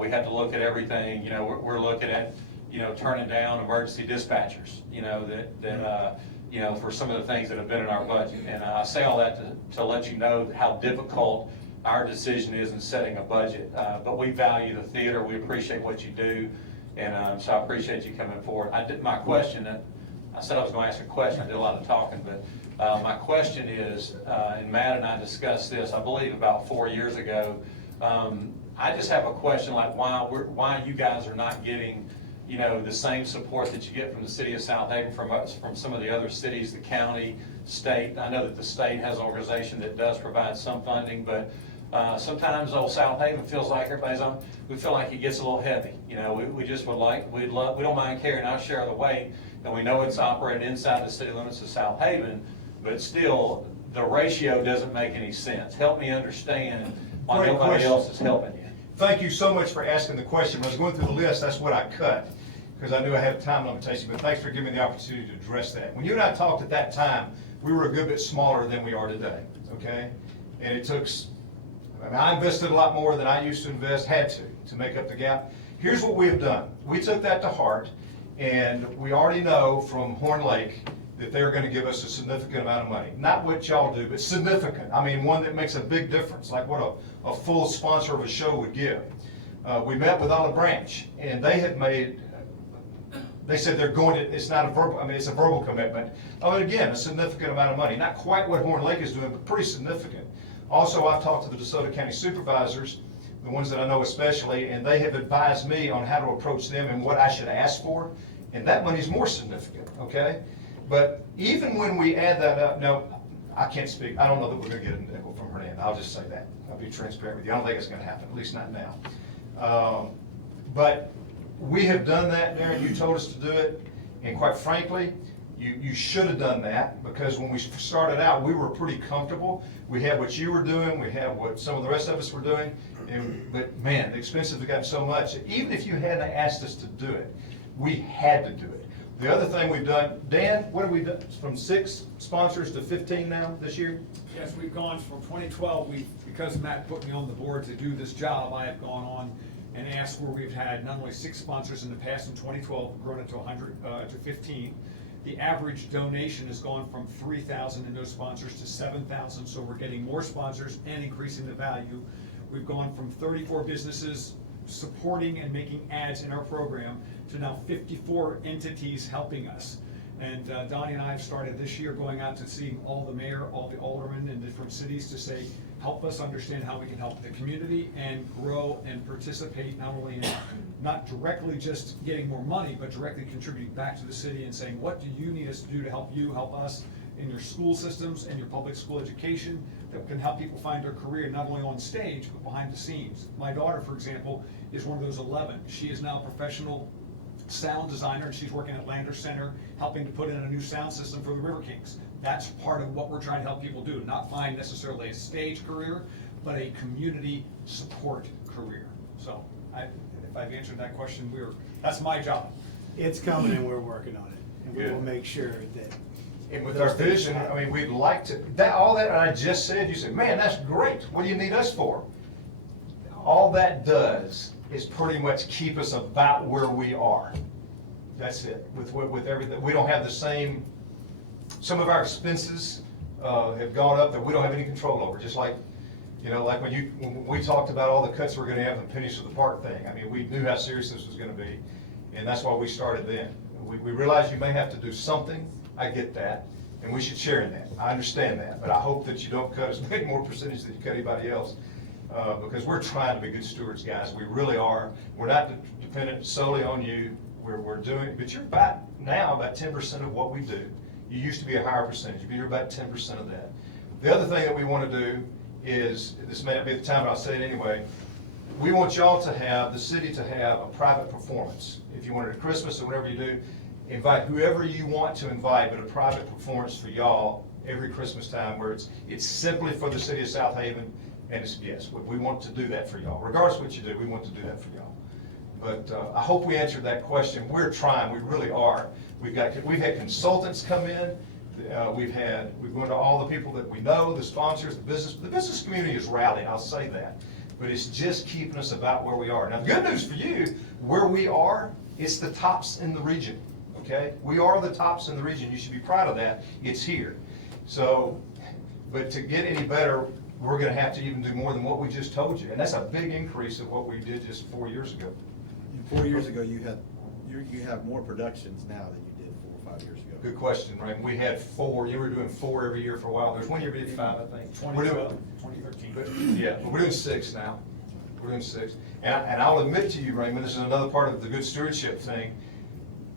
we have to look at everything. You know, we're looking at, you know, turning down emergency dispatchers, you know, that you know, for some of the things that have been in our budget. And I say all that to let you know how difficult our decision is in setting a budget. But we value the theater, we appreciate what you do, and so I appreciate you coming forward. My question, I said I was going to ask a question, I did a lot of talking, but my question is, and Matt and I discussed this, I believe about 4 years ago. I just have a question, like why you guys are not getting, you know, the same support that you get from the city of Southaven, from some of the other cities, the county, state. I know that the state has an organization that does provide some funding, but sometimes old Southaven feels like we feel like it gets a little heavy. You know, we just would like, we don't mind carrying our share of the weight, and we know it's operated inside the city limits of Southaven, but still, the ratio doesn't make any sense. Help me understand why Great nobody question. else is helping you. Thank you so much for asking the question. When I was going through the list, that's what I cut, because I knew I had a time limitation, but thanks for giving me the opportunity to address that. When you and I talked at that time, we were a good bit smaller than we are today, okay? And it took, I invested a lot more than I used to invest, had to make up the gap. Here's what we have done. We took that to heart, and we already know from Horn Lake that they're going to give us a significant amount of money. Not what y'all do, but significant. I mean, one that makes a big difference, like what a full sponsor of a show would give. We met with Olive Branch, and they have made, they said they're going to, it's not a verbal, I mean, it's a verbal commitment. Oh, and again, a significant amount of money. Not quite what Horn Lake is doing, but pretty significant. Also, I've talked to the DeSoto County supervisors, the ones that I know especially, and they have advised me on how to approach them and what I should ask for, and that money's more significant, okay? But even when we add that up, no, I can't speak. I don't know that we're gonna get a nickel from Hernando. I'll just say that. I'll be transparent with you. I don't think it's gonna happen, at least not now. But we have done that, Darren. You told us to do it, and quite frankly, you should have done that, because when we started out, we were pretty comfortable. We had what you were doing, we had what some of the rest of us were doing, but man, the expenses have gotten so much that even if you hadn't asked us to do it, we had to do it. The other thing we've done, Dan, what have we done? From 6 sponsors to 15 now this year? Yes, we've gone from 2012, because Matt put me on the board to do this job, I have gone on and asked where we've had not only 6 sponsors in the past in 2012, grown it to 100, to 15. The average donation has gone from 3,000 in those sponsors to 7,000, so we're getting more sponsors and increasing the value. We've gone from 34 businesses supporting and making ads in our program to now 54 entities helping us. And Donnie and I have started this year going out to see all the mayor, all the aldermen in different cities to say, help us understand how we can help the community and grow and participate not only in not directly just getting more money, but directly contributing back to the city and saying, what do you need us to do to help you, help us in your school systems and your public school education that can help people find their career not only on stage, but behind the scenes. My daughter, for example, is one of those 11. She is now a professional sound designer, and she's working at Lander Center, helping to put in a new sound system for the River Kings. That's part of what we're trying to help people do, not find necessarily a stage career, but a community support career. So if I've answered that question, that's my job. It's coming and we're working on it. And we will Good. make sure that. And with our vision, I mean, we'd like to, all that I just said, you said, man, that's great. What do you need us for? All that does is pretty much keep us about where we are. That's it. With everything, we don't have the same, some of our expenses have gone up that we don't have any control over. Just like, you know, like when we talked about all the cuts we're gonna have in the pennies for the park thing. I mean, we knew how serious this was gonna be, and that's why we started then. We realize you may have to do something. I get that, and we should share in that. I understand that, but I hope that you don't cut as many more percentage than you cut anybody else, because we're trying to be good stewards, guys. We really are. We're not dependent solely on you. We're doing, but you're about 10% of what we do. You used to be a higher percentage, but you're about 10% of that. The other thing that we want to do is, this may not be the time, but I'll say it anyway, we want y'all to have, the city to have a private performance. If you want it at Christmas or whatever you do, invite whoever you want to invite, but a private performance for y'all every Christmas time where it's simply for the city of Southaven, and it's, yes, we want to do that for y'all. Regardless of what you do, we want to do that for y'all. But I hope we answered that question. We're trying, we really are. We've had consultants come in. We've gone to all the people that we know, the sponsors, the business community is rallying, I'll say that. But it's just keeping us about where we are. Now, the good news for you, where we are, it's the tops in the region, okay? We are the tops in the region. You should be proud of that. It's here. So, but to get any better, we're gonna have to even do more than what we just told you. And that's a big increase of what we did just 4 years ago. 4 years ago, you have more productions now than you did 4 or 5 years ago. Good question, Raymond. We had 4. You were doing 4 every year for a while. There's one year we did 5, I think. We're doing- 2013. But, yeah, but we're doing 6 now. We're doing 6. And I'll admit to you, Raymond, this is another part of the good stewardship thing.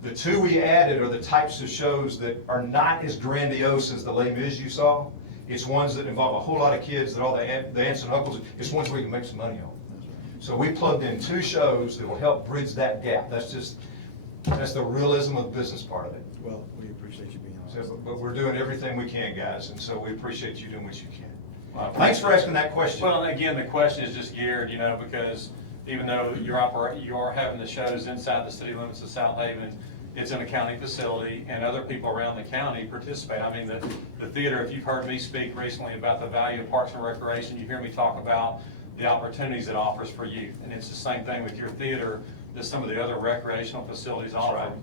The 2 we added are the types of shows that are not as grandiose as the Les Mis you saw. It's ones that involve a whole lot of kids, that all the aunts and uncles, it's ones where you can make some money on. So we plugged in 2 shows that will help bridge that gap. That's the realism of the business part of it. Well, we appreciate you being on. So, but we're doing everything we can, guys, and so we appreciate you doing what you can. Thanks for asking that question. Well, and again, the question is just geared, because even though you are having the shows inside the city limits of Southaven, it's in a county facility, and other people around the county participate. I mean, the theater, if you've heard me speak recently about the value of Parks and Recreation, you hear me talk about the opportunities it offers for youth. And it's the same thing with your theater that some of the other recreational facilities offer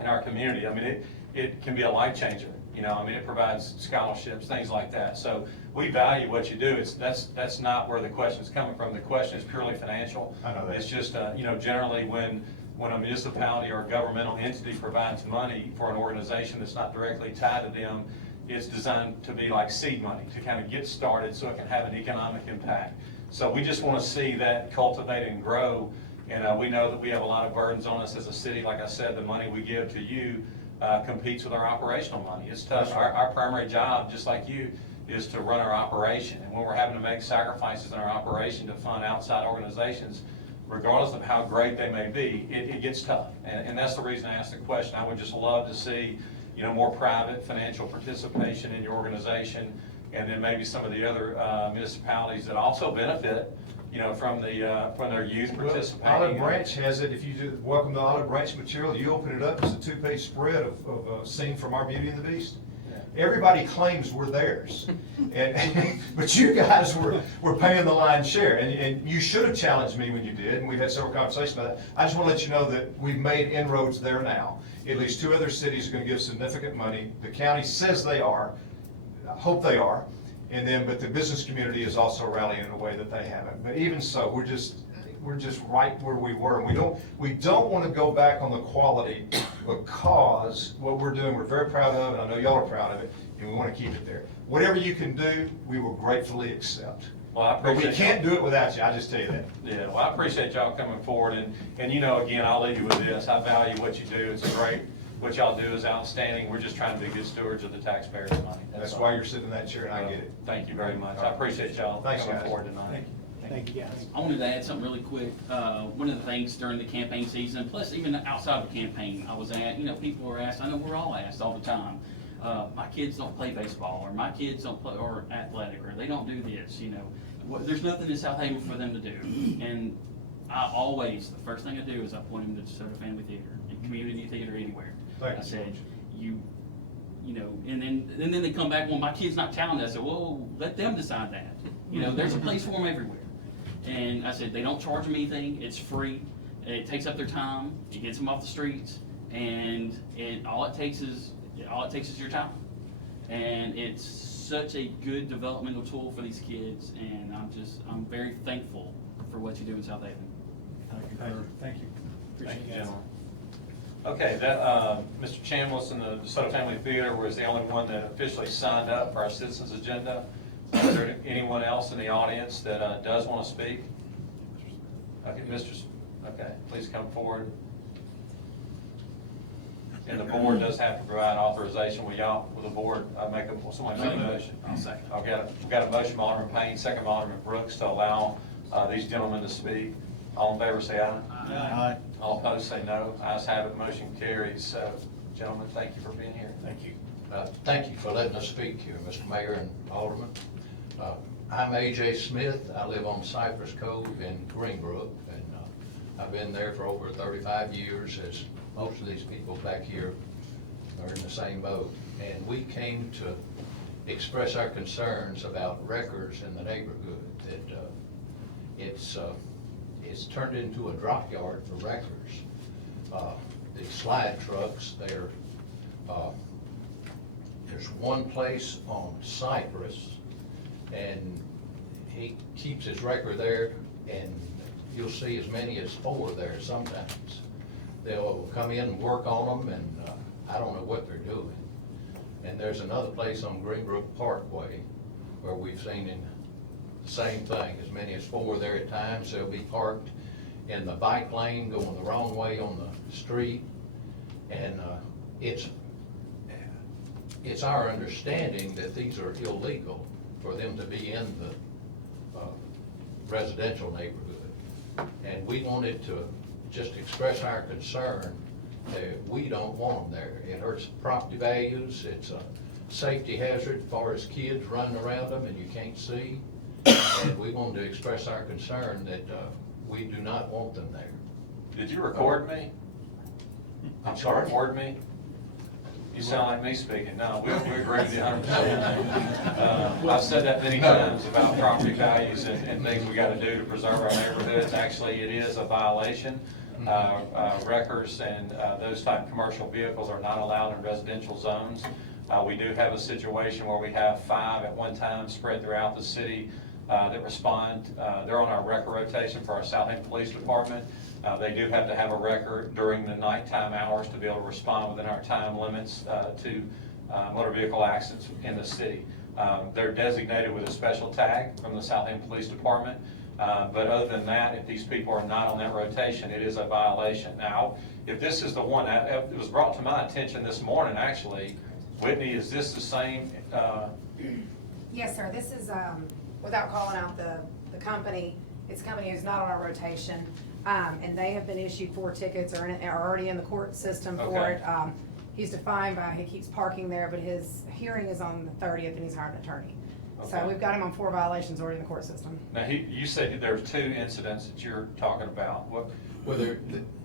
in our community. I mean, it can be a life changer. It provides scholarships, things like that. So we value what you do. That's not where the question is coming from. The question is purely financial. I know that. It's just, generally when a municipality or a governmental entity provides money for an organization that's not directly tied to them, it's designed to be like seed money, to kind of get started so it can have an economic impact. So we just want to see that cultivate and grow. And we know that we have a lot of burdens on us as a city. Like I said, the money we give to you competes with our operational money. It's tough. Our primary job, just like you, is to run our operation. And when we're having to make sacrifices in our operation to fund outside organizations, regardless of how great they may be, it gets tough. And that's the reason I asked the question. I would just love to see, more private financial participation in your organization, and then maybe some of the other municipalities that also benefit, from their youth participating. Well, Olive Branch has it. If you do Welcome to Olive Branch material, you open it up, it's a 2-page spread of a scene from Our Beauty and the Beast. Everybody claims we're theirs, but you guys were paying the lion's share, and you should have challenged me when you did, and we've had several conversations about that. I just want to let you know that we've made inroads there now. At least 2 other cities are going to give significant money. The county says they are. I hope they are. But the business community is also rallying in a way that they haven't. But even so, we're just right where we were. We don't want to go back on the quality, because what we're doing, we're very proud of, and I know y'all are proud of it, and we want to keep it there. Whatever you can do, we will gratefully accept. Well, I But we appreciate can't do it without you, I just tell you that. Yeah, well, I appreciate y'all coming forward, and again, I'll leave you with this. I value what you do. It's great. What y'all do is outstanding. We're just trying to be good stewards of the taxpayers' money. That's all. why you're sitting in that chair, and I get it. Thank you very much. I appreciate y'all Thanks, coming guys. forward tonight. Thank you, guys. I wanted to add something really quick. One of the things during the campaign season, plus even outside of the campaign, I was at, people were asked, I know we're all asked all the time, my kids don't play baseball, or my kids don't play, or athletic, or they don't do this, There's nothing in Southaven for them to do. And I always, the first thing I do is I point them to DeSoto Family Theater, and community theater anywhere. Thank you. I said, and then they come back, well, my kid's not talented. I said, well, let them decide that. There's a place for them everywhere. And I said, they don't charge them anything. It's free. It takes up their time. It gets them off the streets. And all it takes is your time. And it's such a good developmental tool for these kids. And I'm very thankful for what you do in Southaven. Thank you. Thank you, gentlemen. Okay, Mr. Chambliss and the DeSoto Family Theater was the only one that officially signed up for our citizens agenda. Is there anyone else in the audience that does want to speak? Okay, okay, please come forward. And the board does have to provide authorization. Will the board somebody make a motion? I'll second. We've got a motion by Alderman Payne, second by Alderman Brooks, to allow these gentlemen to speak. All in favor say aye. Aye. All opposed say no. Ayes have it, motion carries. So, gentlemen, thank you for being here. Thank you. Thank you for letting us speak here, Mr. Mayor and Alderman. I'm A.J. Smith. I live on Cypress Cove in Greenbrook, and I've been there for over 35 years, as most of these people back here are in the same boat. and we came to express our concerns about wreckers in the neighborhood, that it's turned into a drop yard for wreckers. The slide trucks, there's one place on Cypress, and he keeps his wrecker there, and you'll see as many as 4 there sometimes. They'll come in and work on them, and I don't know what they're doing. And there's another place on Greenbrook Parkway where we've seen the same thing, as many as 4 there at times. They'll be parked in the bike lane going the wrong way on the street. And it's our understanding that these are illegal for them to be in the residential neighborhood. And we wanted to just express our concern that we don't want them there. It hurts property values, it's a safety hazard as far as kids running around them and you can't see. And we wanted to express our concern that we do not want them there. Did you record me? I'm sorry? Record me? You sound like me speaking. No, we agree with you 100%. I've said that many times about property values and things we gotta do to preserve our neighborhoods. Actually, it is a violation. Wreckers and those type of commercial vehicles are not allowed in residential zones. We do have a situation where we have 5 at one time spread throughout the city that respond. They're on our wrecker rotation for our Southaven Police Department. They do have to have a wrecker during the nighttime hours to be able to respond within our time limits to motor vehicle accidents in the city. They're designated with a special tag from the Southaven Police Department. But other than that, if these people are not on that rotation, it is a violation. Now, if this is the one, it was brought to my attention this morning, actually. Whitney, is this the same? Yes, sir. This is, without calling out the company, it's a company who's not on our rotation. And they have been issued 4 tickets or are already in the court system for Okay. it. He's defined by, he keeps parking there, but his hearing is on the 30th and he's hired an attorney. So Okay. we've got him on 4 violations already in the court system. Now, you said there's 2 incidents that you're talking about. What? Well,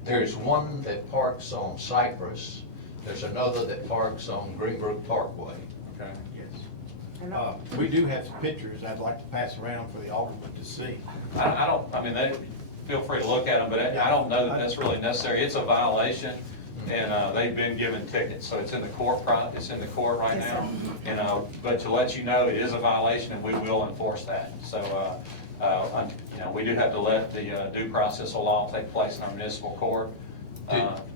there's one that parks on Cypress, there's another that parks on Greenbrook Parkway. Okay. And We do have some pictures I'd like to pass around for the aldermen to see. I mean, they feel free to look at them, but I don't know that that's really necessary. It's a violation, and they've been given tickets, so it's in the court. It's in the court right Yes, now. And but to let you know, it is a violation, and we will enforce that. So, we do have to let the due process of law take place in our municipal court.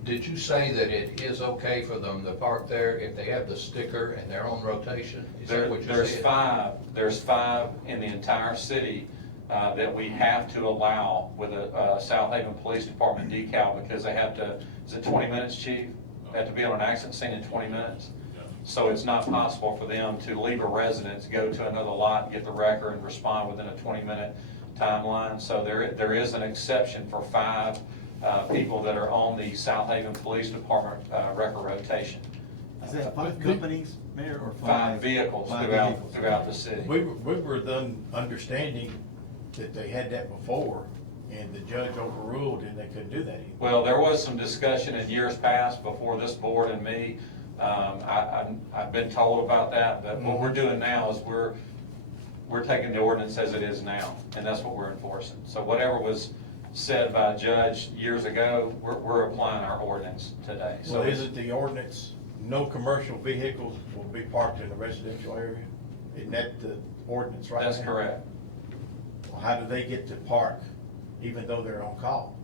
Did you say that it is okay for them to park there if they have the sticker and they're on rotation? Is that what you said? There's 5 in the entire city that we have to allow with a Southaven Police Department decal because they have to, is it 20 minutes, Chief? They have to be on an accident scene in 20 minutes. So it's not possible for them to leave a residence, go to another lot, get the wrecker, and respond within a 20-minute timeline. So there is an exception for 5 people that are on the Southaven Police Department wrecker rotation. Is that 5 companies, Mayor, or 5 vehicles throughout the city. We were then understanding that they had that before, and the judge overruled and they couldn't do that anymore. Well, there was some discussion in years past before this board and me. I've been told about that, but what we're doing now is we're taking the ordinance as it is now, and that's what we're enforcing. So whatever was said by a judge years ago, we're applying our ordinance today. So isn't the ordinance, no commercial vehicles will be parked in the residential area? Isn't that the ordinance right now? That's correct. Well, how do they get to park even though they're on call?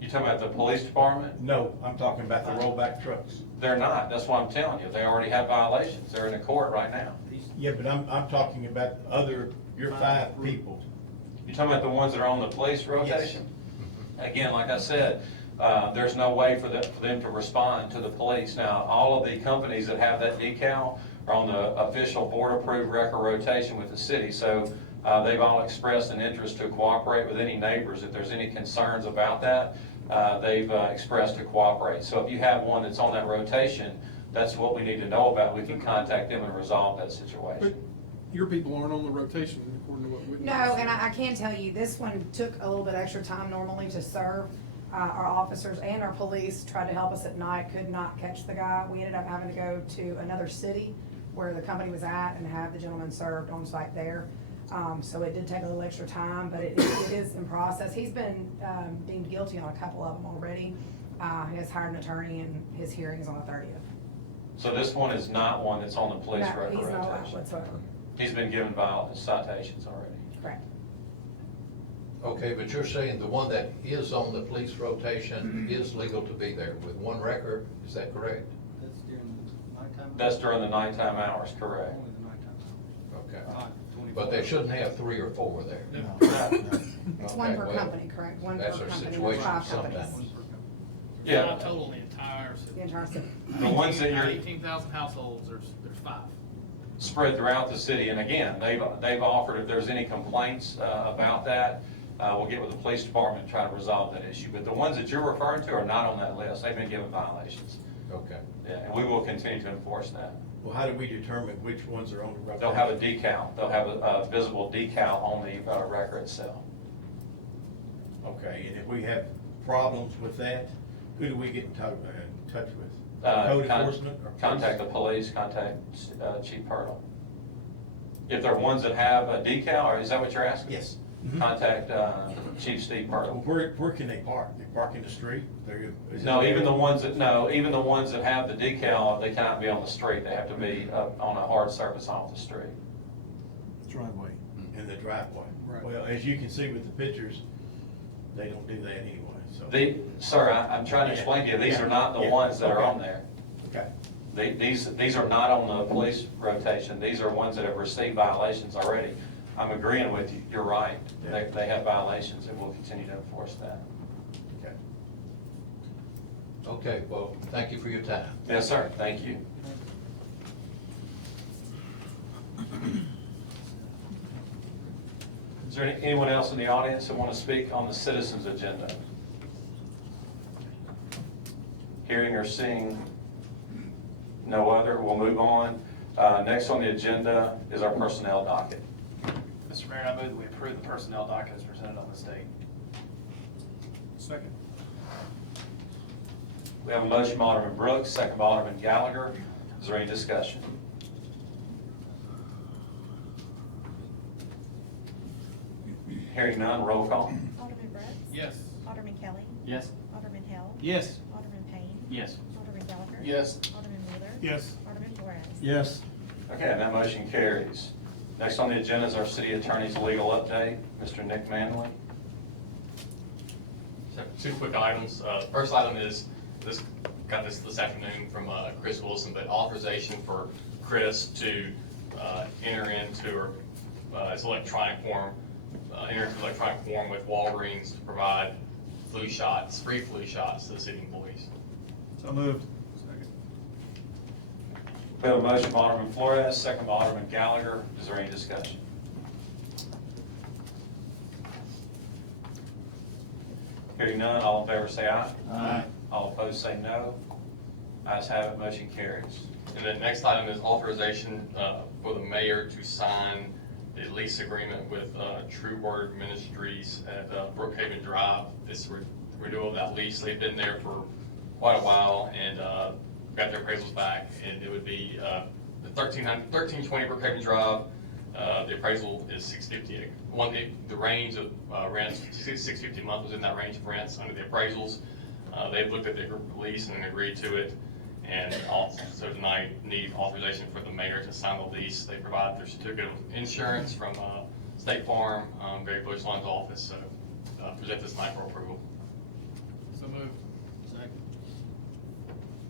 You talking about the police department? No, I'm talking about the rollback trucks. They're not. That's what I'm telling you. They already have violations. They're in the court right now. Yeah, but I'm talking about your 5 people. You talking about the ones that are on the police rotation? Again, like I said, there's no way for them to respond to the police. Now, all of the companies that have that decal are on the official board-approved wrecker rotation with the city. So they've all expressed an interest to cooperate with any neighbors. If there's any concerns about that, they've expressed to cooperate. So if you have one that's on that rotation, that's what we need to know about. We can contact them and resolve that situation. But your people aren't on the rotation according to what Whitney No, said. and I can tell you, this one took a little bit extra time normally to serve. Our officers and our police tried to help us at night, could not catch the guy. We ended up having to go to another city where the company was at and have the gentleman served on site there. So it did take a little extra time, but it is in process. He's been deemed guilty on a couple of them already. He has hired an attorney and his hearing is on the 30th. So this one is not one that's on the police No, record he's not allowed rotation? whatsoever. He's been given violent citations already? Correct. Okay, but you're saying the one that is on the police rotation is legal to be there with one record, is that correct? That's during the nighttime? That's during the nighttime hours, correct? Only the nighttime Okay. hours. Not 24 But they shouldn't have 3 or 4 there. It's one Okay, per well, company, correct? One per that's our company, situation there's 5 companies. sometimes. Yeah. Not total in the entire city. The entire city. The ones that you're 18,000 households, there's 5. spread throughout the city, and again, they've offered, if there's any complaints about that, we'll get with the police department and try to resolve that issue. But the ones that you're referring to are not on that list. They've been given violations. Okay. Yeah, and we will continue to enforce that. Well, how do we determine which ones are on the rotation? They'll have a decal. They'll have a visible decal on the record itself. Okay, and if we have problems with that, who do we get in touch with? Code Con- enforcement or police? Contact the police, contact Chief Hurdle. If there are ones that have a decal, or is that what you're asking? Yes. Contact Chief Steve Well, Hurdle. where can they park? They park in the street? No, even the ones that have the decal, they cannot be on the street. They have to be on a hard surface off the street. Driveway. In the driveway. Right. Well, as you can see with the pictures, they don't do that anyway, so. Sir, I'm trying to explain to you, these are not the Yeah. ones that are Okay. on there. Okay. These are not on the police rotation. These are ones that have received violations already. I'm agreeing with you. You're right. Yeah. They have violations, and we'll continue to enforce that. Okay. Okay, well, thank you for your time. Yes, sir. Thank you. Is there anyone else in the audience that want to speak on the citizens' agenda? Hearing or seeing no other, we'll move on. Next on the agenda is our personnel docket. Mr. Mayor, I move that we approve the personnel docket as presented on this date. Second. We have a motion by Alderman Brooks, second by Alderman Gallagher. Is there any discussion? Hearing none, roll call. Alderman Brooks? Yes. Alderman Kelly? Yes? Alderman Hill? Yes. Alderman Payne? Yes. Alderman Gallagher? Yes. Alderman Wheeler? Yes. Alderman Flores? Yes. Okay, and that motion carries. Next on the agenda is our city attorney's legal update. Mr. Nick Manley. So, 2 quick items. First item is, got this afternoon from Chris Wilson, but authorization for Chris to enter into, or it's electronic form, enter into electronic form with Walgreens to provide flu shots, free flu shots to the city employees. So moved. We have a motion by Alderman Flores, second by Alderman Gallagher. Is there any discussion? Hearing none, all in favor say aye. Aye. All opposed say no. Ayes have it, motion carries. And the next item is authorization for the mayor to sign the lease agreement with True Word Ministries at Brookhaven Drive. This renewal of that lease. They've been there for quite a while and got their appraisals back, and it would be the 1320 Brookhaven Drive. The appraisal is $650. The range of rents, $650 a month was in that range of rents under the appraisals. They've looked at the lease and agreed to it, and also tonight need authorization for the mayor to sign the lease. They provide their certificate of insurance from State Farm, Barry Bushline's office, so present this tonight for approval. So moved. Second.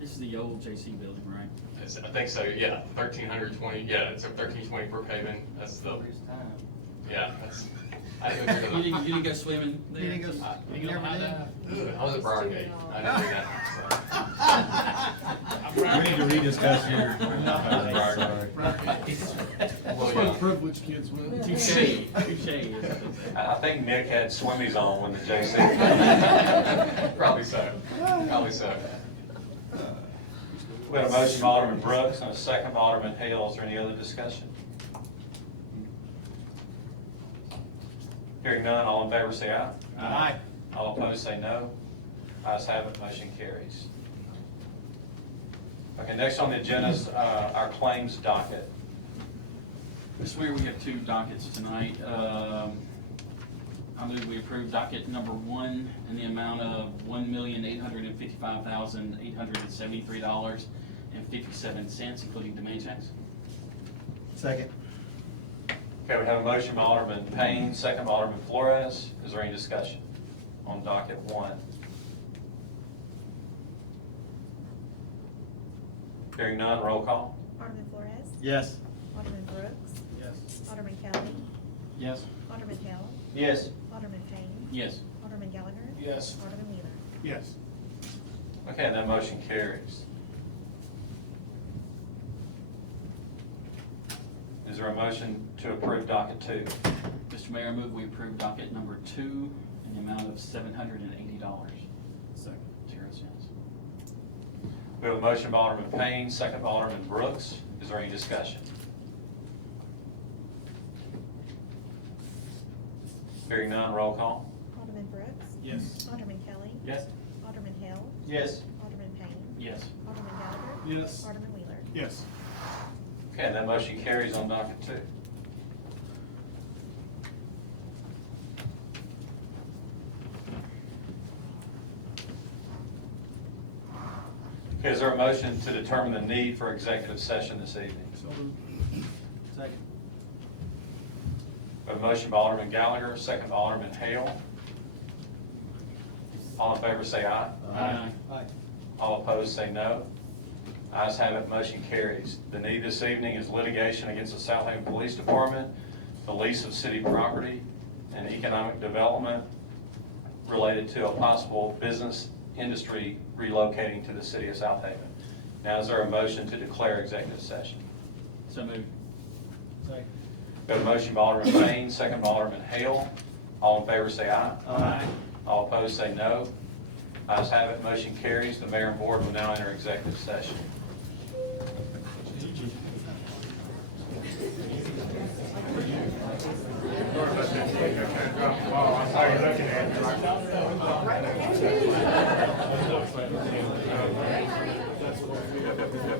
This is the old JC building, right? I think so, yeah, 1320, yeah, it's a 1320 Brookhaven, that's the, First time. yeah, that's, I didn't go to You didn't go swimming there? You didn't go, you never did? I was at Briar Gate, I didn't do that, We need to rediscuss here. That's where the privileged kids went. Touche, touche. I think Nick had swimmies on when the JC. so. Probably so, probably so. We have a motion by Alderman Brooks and a second by Alderman Hale. Is there any other discussion? Hearing none, all in favor say aye. Aye. All opposed say no. Ayes have it, motion carries. Okay, next on the agenda is our claims docket. Mr. Mayor, we have two dockets tonight. I move we approve docket number 1 in the amount of $1,855,873.57, including demand checks. Second. Okay, we have a motion by Alderman Payne, second by Alderman Flores. Is there any discussion on docket 1? Hearing none, roll call. Alderman Flores. Yes. Alderman Brooks. Yes. Alderman Kelly. Yes. Alderman Hill. Yes. Alderman Payne. Yes. Alderman Gallagher. Yes. Alderman Wheeler. Yes. Okay, and that motion carries. Is there a motion to approve docket 2? Mr. Mayor, I move we approve docket number 2 in the amount of $780. Second. 0 cents. We have a motion by Alderman Payne, second by Alderman Brooks. Is there any discussion? Hearing none, roll call. Alderman Brooks. Yes. Alderman Kelly. Yes. Alderman Hill. Yes. Alderman Payne. Yes. Alderman Gallagher. Yes. Alderman Wheeler. Yes. Okay, and that motion carries on docket 2. Okay, is there a motion to determine the need for executive session this evening? So moved. Second. We have a motion by Alderman Gallagher, second by Alderman Hale. All in favor say aye. Aye. Aye. All opposed say no. Ayes have it, motion carries. The need this evening is litigation against the Southaven Police Department, the lease of city property, and economic development related to a possible business industry relocating to the city of Southaven. Now, is there a motion to declare executive session? So moved. Second. We have a motion by Alderman Payne, second by Alderman Hale. All in favor say aye. Aye. All opposed say no. Ayes have it, motion carries. The mayor and board will now enter executive session. That's what we